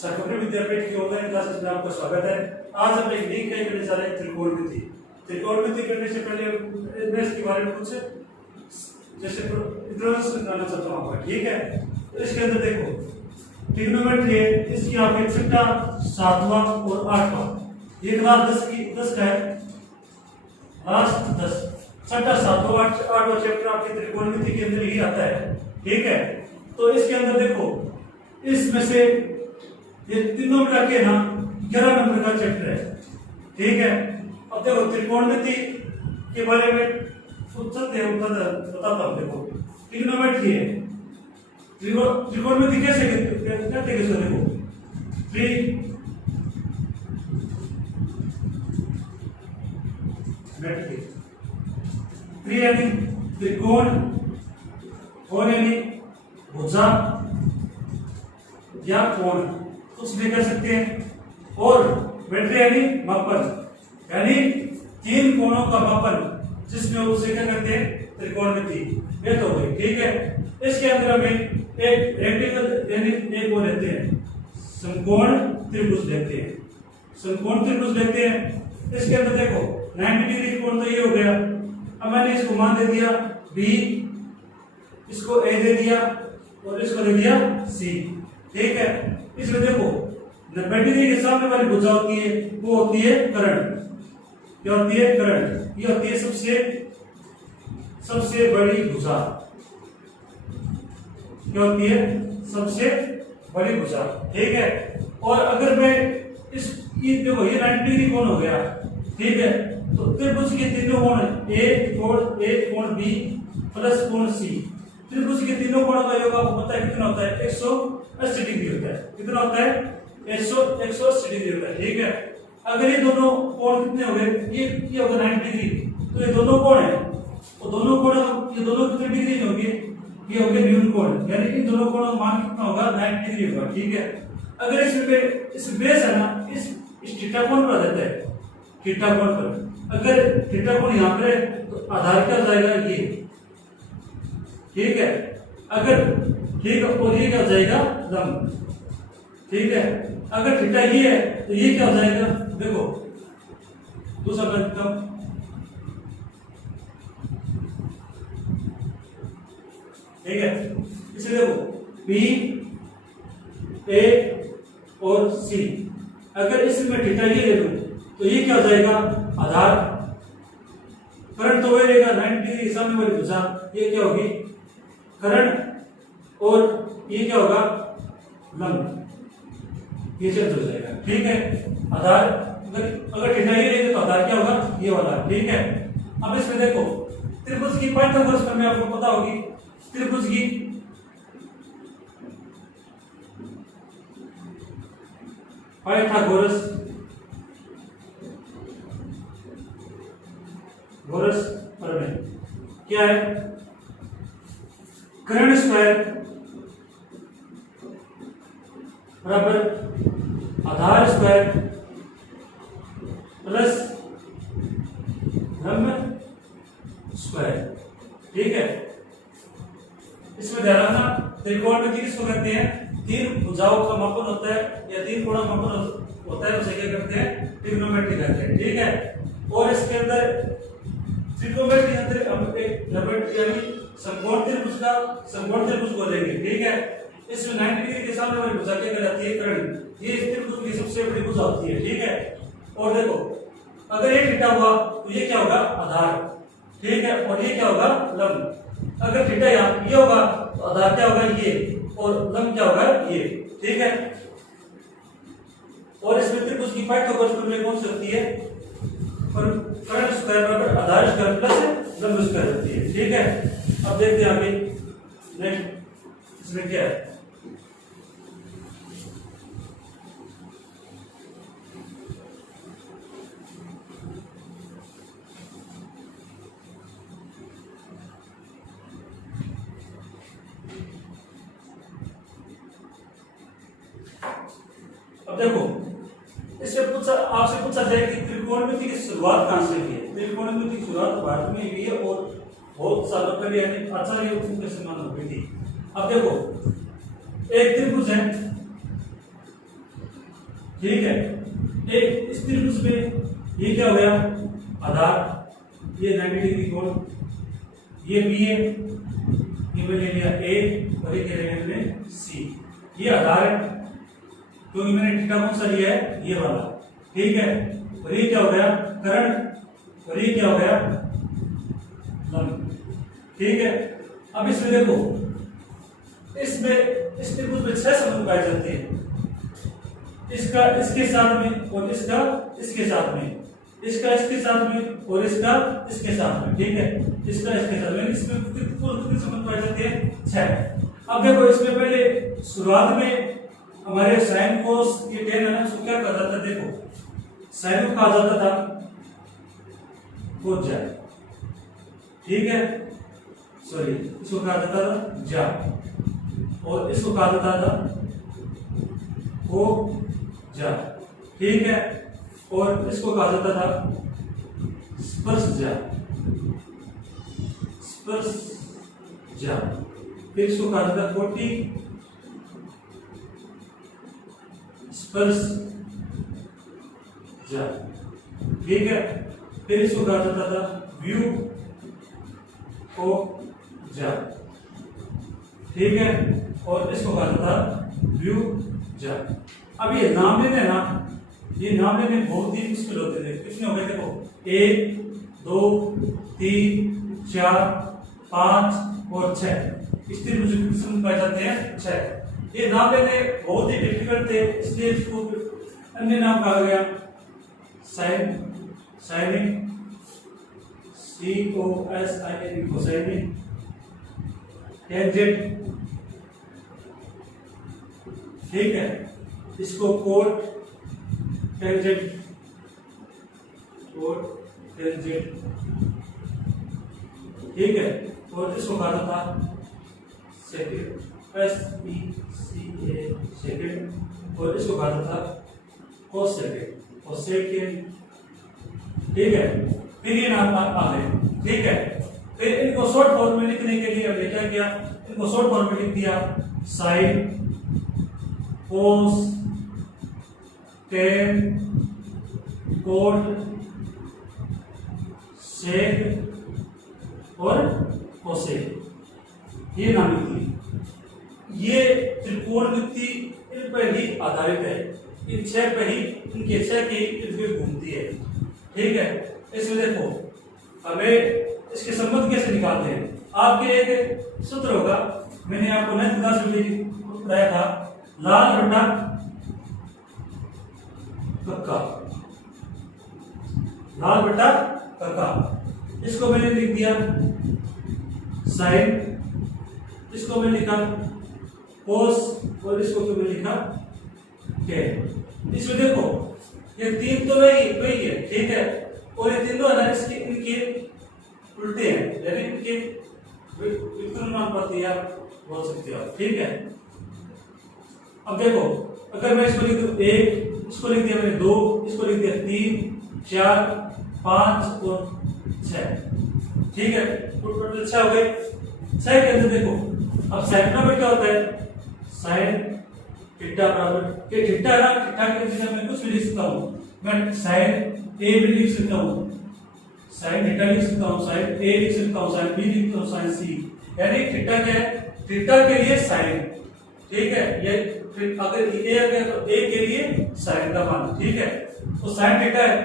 सरकारी विद्यापीठ के online classes में आपका स्वागत है। आज हम एक नई इकाई करने जा रहे हैं त्रिकोणमिति। त्रिकोणमिति करने से पहले मैं इसके बारे में कुछ जैसे इंट्रोडक्शन करना चाहता हूँ आपका, ठीक है। तो इसके अंदर देखो ट्रिग्नोमेट्री है, इसकी आपके छठा, सातवां और आठवां, ये क्लास 10 का है, लास्ट 10 छठा, सातवां, आठवां चैप्टर आपके त्रिकोणमिति के अंदर ही आता है, ठीक है। तो इसके अंदर देखो इसमें से ये तीनों मिला के ना 11 नंबर का चैप्टर है, ठीक है। अब देखो त्रिकोणमिति के बारे में बताता हूं। देखो ट्रिग्नोमेट्री है, त्रिकोणमिति कैसे कहते हैं इसको, देखो त्रि यानी त्रिकोण, कोण यानी भुजा या कोण, कुछ भी कर सकते हैं, और मेट्री यानी मापन, यानी तीन कोणों का मापन, जिसमें उसे क्या कहते हैं, त्रिकोणमिति। ये तो गई, ठीक है। इसके अंदर हमें एक रेक्टेंगल यानी एक वो लेते हैं, समकोण त्रिभुज लेते हैं, समकोण त्रिभुज लेते हैं। इसके अंदर देखो 90 डिग्री कोण तो ये हो गया। अब मैंने इसको मान दे दिया B, इसको A दे दिया और इसको दे दिया C, ठीक है। इसमें देखो 90 डिग्री के सामने वाली भुजा होती है, वो होती है करंट। क्या होती है? करंट। ये होती है सबसे बड़ी भुजा। क्या होती है? सबसे बड़ी भुजा, ठीक है। और अगर मैं देखो ये 90 डिग्री कोण हो गया, ठीक है। तो त्रिभुज के तीनों कोण A कोण B प्लस कोण C, त्रिभुज के तीनों कोणों का योग आपको पता है कितना होता है? 180 डिग्री होता है। कितना होता है? 180 डिग्री होता है, ठीक है। अगर ये दोनों कोण कितने हो गए, ये होगा 90 डिग्री, तो ये दोनों कोण है, तो दोनों कोण ये दोनों कितने डिग्री में होगी? ये हो गया न्यून कोण, यानी इन दोनों कोणों का मान कितना होगा? 90 डिग्री होगा, ठीक है। अगर इस बेस है ना, इस थीटा कोण पर आ जाता है, थीटा कोण पर। अगर थीटा कोण यहाँ पर है तो आधार क्या जाएगा? ये, ठीक है। अगर ठीक है, और ये क्या हो जाएगा? लंब, ठीक है। अगर थीटा ये है तो ये क्या हो जाएगा? देखो दूसरा मैं लिखता हूं, ठीक है। इसे देखो B, A और C, अगर इसमें थीटा ये ले लूं तो ये क्या हो जाएगा? आधार। करंट तो वही रहेगा 90 डिग्री सामने वाली भुजा, ये क्या होगी? करंट, और ये क्या होगा? लंब, ये चेंज हो जाएगा, ठीक है। आधार अगर थीटा ये लेंगे तो आधार क्या होगा? ये वाला, ठीक है। अब इसमें देखो त्रिभुज की पाइथागोरस प्रमेय आपको पता होगी। त्रिभुज की पाइथागोरस प्रमेय क्या है? कर्ण स्क्वायर बराबर आधार स्क्वायर प्लस लंब स्क्वायर, ठीक है। इसमें ध्यान रखना त्रिकोणमिति किसको कहते हैं? तीन भुजाओं का मापन होता है या तीन कोणों का मापन होता है, उसे क्या कहते हैं? ट्रिग्नोमेट्री कहते हैं, ठीक है। और इसके अंदर त्रिकोणमिति अंदर हम एक यानी समकोण त्रिभुज को लेंगे, ठीक है। इसमें 90 डिग्री के सामने वाली भुजा क्या कहलाती है? कर्ण। ये त्रिभुज की सबसे बड़ी भुजा होती है, ठीक है। और देखो अगर ये थीटा हुआ तो ये क्या होगा? आधार, ठीक है। और ये क्या होगा? लंब। अगर थीटा ये होगा तो आधार क्या होगा? ये, और लंब क्या होगा? ये, ठीक है। और इसमें त्रिभुज की पाइथागोरस प्रमेय कौन सी होती है? कर्ण स्क्वायर बराबर आधार स्क्वायर प्लस लंब स्क्वायर होती है, ठीक है। अब देखते हैं आगे नेक्स्ट इसमें क्या है। अब देखो इससे आपसे पूछा जाए कि त्रिकोणमिति की शुरुआत कहां से हुई है? त्रिकोणमिति की शुरुआत भारत में हुई है और बहुत सालों पहले यानी आचार्य के समय में हुई थी। अब देखो एक त्रिभुज है, ठीक है। एक इस त्रिभुज में ये क्या हो गया, आधार, ये 90 डिग्री कोण, ये बी है, ये मैंने लिया ए और ये ले लिया मैंने सी, ये आधार है क्योंकि मैंने थीटा कौन सा लिया है, ये वाला, ठीक है। और ये क्या हो गया, करंट, और ये क्या हो गया, लंब, ठीक है। अब इसमें देखो, इसमें इस त्रिभुज में 6 संबंध पाए जाते हैं, इसका इसके साथ में और इसका इसके साथ में, इसका इसके साथ में और इसका इसके साथ में, ठीक है, इसका इसके साथ में, इसमें कुल कितने संबंध पाए जाते हैं, 6। अब देखो इसमें पहले शुरुआत में हमारे साइन कोस ये टेन है ना, उसको क्या कहा जाता था, देखो साइन को कहा जाता था कोज्या, ठीक है, सॉरी इसको कहा जाता था जा, और इसको कहा जाता था को जा, ठीक है, और इसको कहा जाता था स्पर्श जा, स्पर्श जा, फिर इसको कहा जाता कोटि स्पर्श जा, ठीक है, फिर इसको कहा जाता था व्यू को जा, ठीक है, और इसको कहा जाता था व्यू जा। अब ये नाम लेने ना, ये नाम लेने बहुत ही मुश्किल होते थे, कितने हो गए देखो, 1 2 3 4 5 और 6, इस त्रिभुज के संबंध पाए जाते हैं 6। ये नाम लेने बहुत ही डिफिकल्ट थे, इसलिए इसको अन्य नाम कहा गया, साइन, साइनिक, COSIN कोसाइनिक, टेंजेंट, ठीक है, इसको कोट टेंजेंट, कोट टेंजेंट, ठीक है, और इसको कहा था सेकेंड, SECA सेकेंड, और इसको कहा था कोसेकेंड, कोसेकेंड, ठीक है। फिर ये नाम आ गए, ठीक है। फिर इनको शॉर्ट फॉर्म में लिखने के लिए हमने क्या किया, इनको शॉर्ट फॉर्म में लिख दिया, साइन, कोस, टेन, कोट, सेक और कोसेक, ये नाम लिख दी। ये त्रिकोणमिति इन पर ही आधारित है, इन 6 पर ही, इनके 6 की इर्द घूमती है, ठीक है। इसमें देखो हमें इसके संबंध कैसे निकालते हैं, आपके एक सूत्र होगा, मैंने आपको 9th क्लास में पढ़ाया था, लाल बटा कक्का, लाल बटा कक्का, इसको मैंने लिख दिया साइन, इसको मैंने लिखा कोस, और इसको मैंने लिखा टेन। इसमें देखो ये 3 तो वही है, ठीक है, और ये 3 तो है इसके इनके उल्टे हैं, यानी इनके विकर्णानुपाती आप बोल सकते हो, ठीक है। अब देखो अगर मैं इसको लिख दूं 1, इसको लिख दिया मैंने 2, इसको लिख दिया 3 4 5 और 6, ठीक है, टोटल 6 हो गए। 6 के अंदर देखो अब साइन का क्या होता है, साइन थीटा बराबर, ये थीटा है ना, थीटा के जगह मैं कुछ भी लिख सकता हूं, मैं साइन ए भी लिख सकता हूं, साइन थीटा लिख सकता हूं, साइन ए लिख सकता हूं, साइन बी लिख सकता हूं, साइन सी, यानी थीटा क्या है, थीटा के लिए साइन, ठीक है, ये अगर ए आ गया तो ए के लिए साइन का मान, ठीक है, तो साइन थीटा है,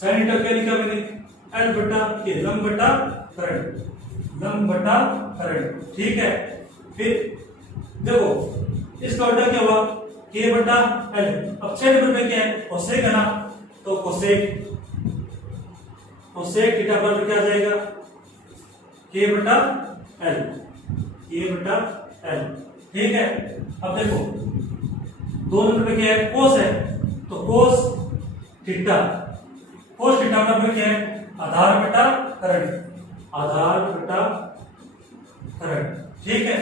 साइन थीटा क्या लिखा मैंने, एल बटा के लंब बटा करंट, लंब बटा करंट, ठीक है। फिर देखो इसका उल्टा क्या हुआ, के बटा एल, अब 6 नंबर में क्या है, कोसेक है ना, तो कोसेक, कोसेक थीटा बराबर क्या आ जाएगा, के बटा एल, के बटा एल, ठीक है। अब देखो 2 नंबर में क्या है, कोस है, तो कोस थीटा, कोस थीटा बराबर क्या है, आधार बटा करंट, आधार बटा करंट, ठीक है,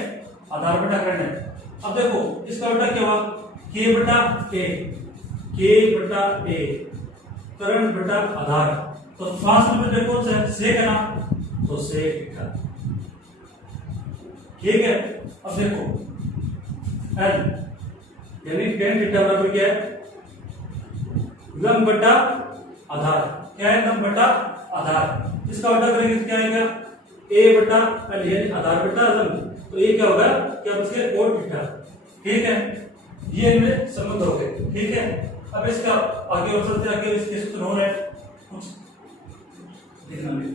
आधार बटा करंट है। अब देखो इसका उल्टा क्या हुआ, के बटा ए, के बटा ए, करंट बटा आधार, तो 5 नंबर में कौन सा है, सेक है ना, तो सेक थीटा, ठीक है। अब देखो एल यानी tan थीटा बराबर क्या है, लंब बटा आधार। क्या है? लंब बटा आधार। इसका उल्टा करेंगे तो क्या आएगा? ए बटा एल यानी आधार बटा लंब। तो ये क्या होगा? क्या बच गया? कोण थीटा। ठीक है, ये इनमें संबंध हो गए। ठीक है, अब इसका आगे और चलते आगे इसके सूत्र हो रहे हैं कुछ देखना भी।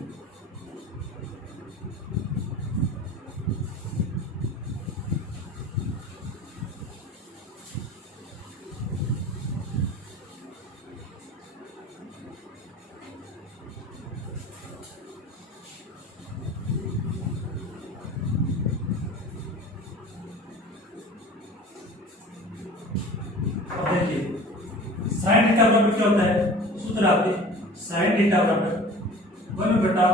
साइन थीटा बराबर क्या होता है? सूत्र आपके साइन थीटा बराबर 1 बटा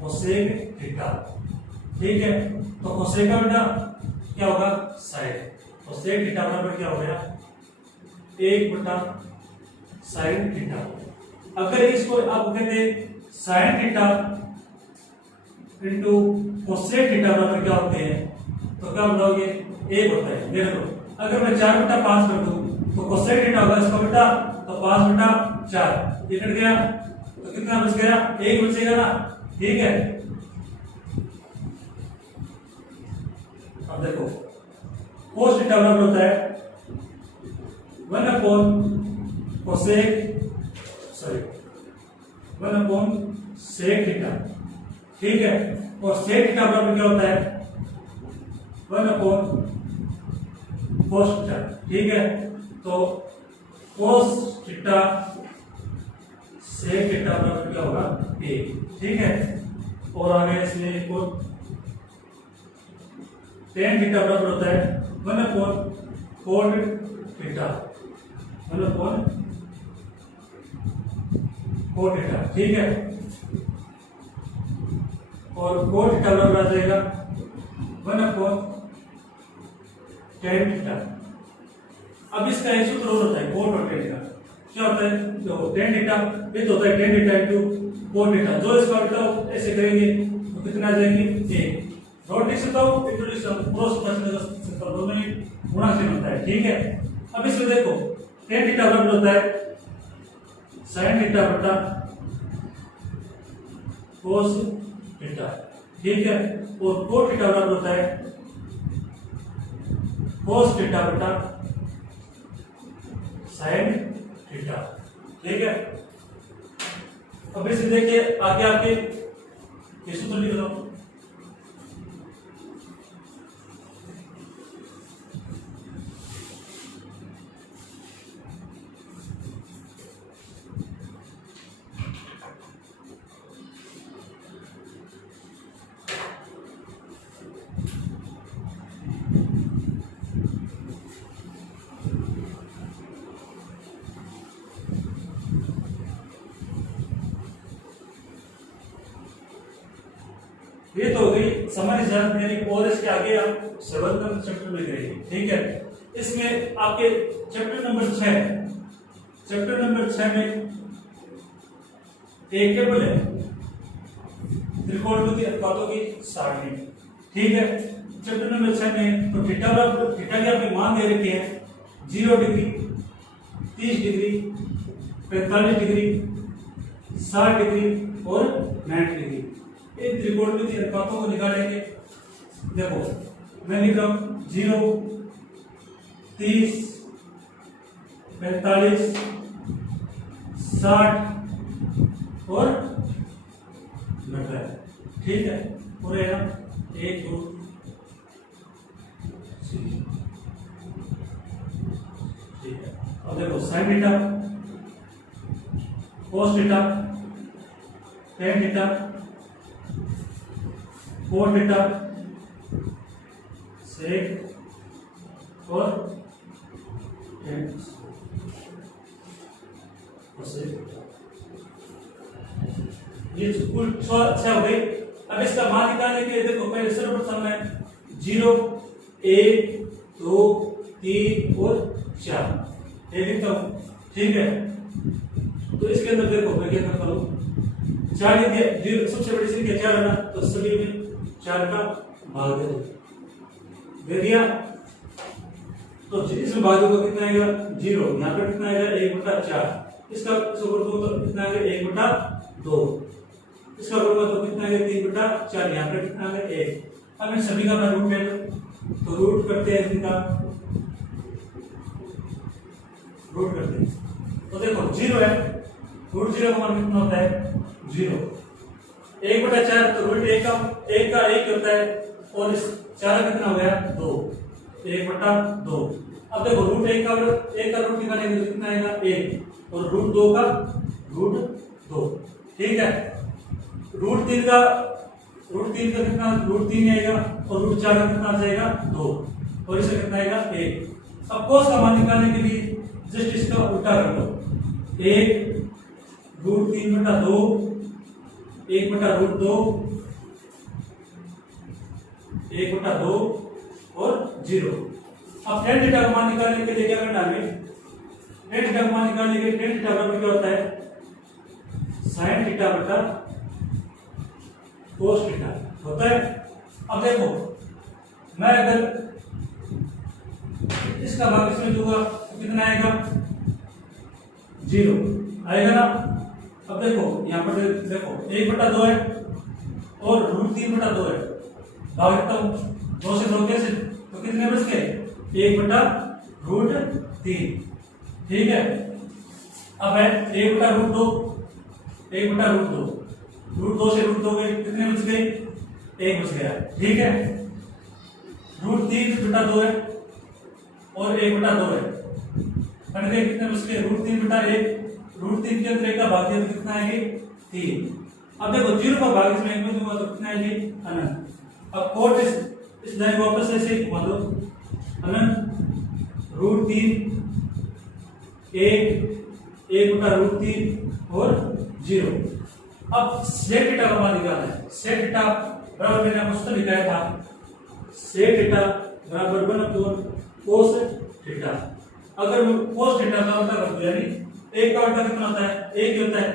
कोसेक थीटा। ठीक है, तो कोसेक का बेटा क्या होगा? साइन। कोसेक थीटा बराबर क्या हो गया? 1 बटा साइन थीटा। अगर इसको आप कहते हैं sine theta into cosec theta बराबर क्या होते हैं, तो क्या बताओगे? 1 होता है। देखो, अगर मैं 4 बटा 5 कर दूं तो कोसेक थीटा होगा इसका बेटा, तो 5 बटा 4 ये कट गया, तो कितना बच गया? 1 बचेगा ना। ठीक है, अब देखो कोस थीटा बराबर होता है 1 अपॉन सेक थीटा। ठीक है, और सेक थीटा बराबर क्या होता है? 1 अपॉन कोस थीटा। ठीक है, तो कोस थीटा सेक थीटा बराबर क्या होगा? 1। ठीक है, और आगे इसमें एक और टेन थीटा बराबर होता है 1 upon cot theta. 1 upon cot theta. ठीक है, और कोट थीटा बराबर आ जाएगा 1 अपॉन टेन थीटा। अब इसका एक सूत्र और होता है कोट और टेन का। क्या होता है? जो टेन थीटा ये तो होता है tan theta into cot theta. जो इसका उल्टा ऐसे करेंगे तो कितना आ जाएंगे? 1। रोट लिख सकता हूं, इंटू क्रॉस कर सकता हूं, दोनों ही गुणा से बनता है। ठीक है, अब इसमें देखो टेन थीटा बराबर होता है साइन थीटा बटा कोस थीटा। ठीक है, और कोट थीटा बराबर होता है कोस थीटा बटा साइन थीटा। ठीक है, अब इसे देखिए आगे आपके ये सूत्र लिख लो। ये तो हो गई समरी जांच यानी और इसके आगे आप संबंधन चैप्टर में करेंगे। ठीक है, इसमें आपके चैप्टर नंबर 6 में एक टेबल है त्रिकोणमिति अनुपातों की सारणी। ठीक है, चैप्टर नंबर 6 में तो थीटा के आपके मान दे रखे हैं 0 डिग्री, 30 डिग्री, 45 डिग्री, 60 डिग्री और 90 डिग्री। इन त्रिकोणमिति अनुपातों को निकालेंगे। देखो मैं लिख रहा हूं 0, 30, 45, 60 और 90। ठीक है, पूरे है ना 1 2 3। ठीक है, अब देखो sine theta, cos theta, tan theta, cot theta, sec और टेन ये कुल 6 हो गई। अब इसका मान निकालने के लिए देखो पहले सर्वप्रथम है 0, 1, 2, 3 और 4 ये लिखता हूं। ठीक है, तो इसके अंदर देखो मैं क्या करता हूं 4 लिख दिया, सबसे बड़ी संख्या 4 है ना, तो सभी में 4 का भाग दे दिया। तो इसमें भाग दोगे कितना आएगा 0, यहाँ पे कितना आएगा 1/4, इसका कर दो तो कितना आएगा 1/2, इसका करूंगा तो कितना आएगा 3/4, यहाँ पे कितना आएगा 1। अब इन सभी का मैं रूट ले लूं, तो रूट करते हैं इनका, रूट करते हैं तो देखो 0 है, रूट 0 का मान कितना होता है 0, 1/4 तो रूट 1 का 1 होता है, और इस 4 का कितना हो गया 2, 1/2। अब देखो रूट 1 का रूट निकालेंगे तो कितना आएगा 1, और रूट 2 का रूट 2, ठीक है। रूट 3 का कितना रूट 3 आएगा, और रूट 4 का कितना आ जाएगा 2, और इसका कितना आएगा 1। अब कोस का मान निकालने के लिए जस्ट इसका उल्टा कर लो, 1 रूट 3/2, 1/√2, 1/2 और 0। अब tan थीटा का मान निकालने के लिए क्या करना है, tan थीटा का मान निकालने के लिए tan थीटा बराबर क्या होता है sin थीटा बटा cos थीटा होता है। अब देखो मैं अगर इसका भाग इसमें दूंगा तो कितना आएगा 0 आएगा ना। अब देखो यहाँ पर देखो 1/2 है और रूट 3/2 है, भाग देता हूँ 2 से 2 कैसे, तो कितने बच गए 1/√3, ठीक है। अब है 1/√2, 1/√2, रूट 2 से रूट 2 गए, कितने बच गए 1 बच गया, ठीक है। रूट 3/2 है और 1/2 है, कट गए, कितने बच गए रूट 3/1, रूट 3 के अंदर 1 का भाग दिया तो कितना आएगी 3। अब देखो 0 का भाग इसमें 1 में दूंगा तो कितना आएगी अनंत। अब कोट इस लाइन को वापस ऐसे घुमा दो, अनंत रूट 3 1/√3 और 0। अब सेक थीटा का मान निकालना है, सेक थीटा बराबर मैंने आपको सूत्र लिखा था, सेक थीटा बराबर 1/cos थीटा। अगर मैं cos थीटा का उल्टा कर दूं, यानी 1 का उल्टा कितना होता है 1 ही होता है,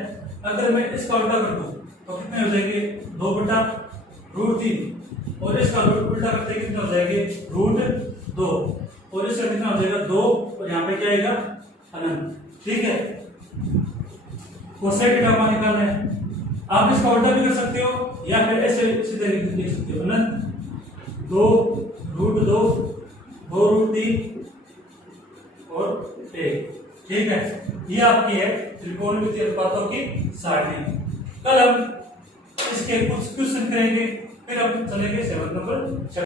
अगर मैं इसका उल्टा कर दूं तो कितने हो जाएंगे 2/√3, और इसका उल्टा करते कितने हो जाएंगे √2, और इसका कितना हो जाएगा 2, और यहाँ पे क्या आएगा अनंत, ठीक है। कोसेक थीटा का मान निकालना है, आप इसका उल्टा भी कर सकते हो या फिर ऐसे सीधे लिख सकते हो, अनंत 2√2, 2√3 और 1, ठीक है। ये आपकी है त्रिकोणमितीय अनुपातों की सारणी। कल हम इसके कुछ क्वेश्चन करेंगे, फिर हम चलेंगे 7 नंबर।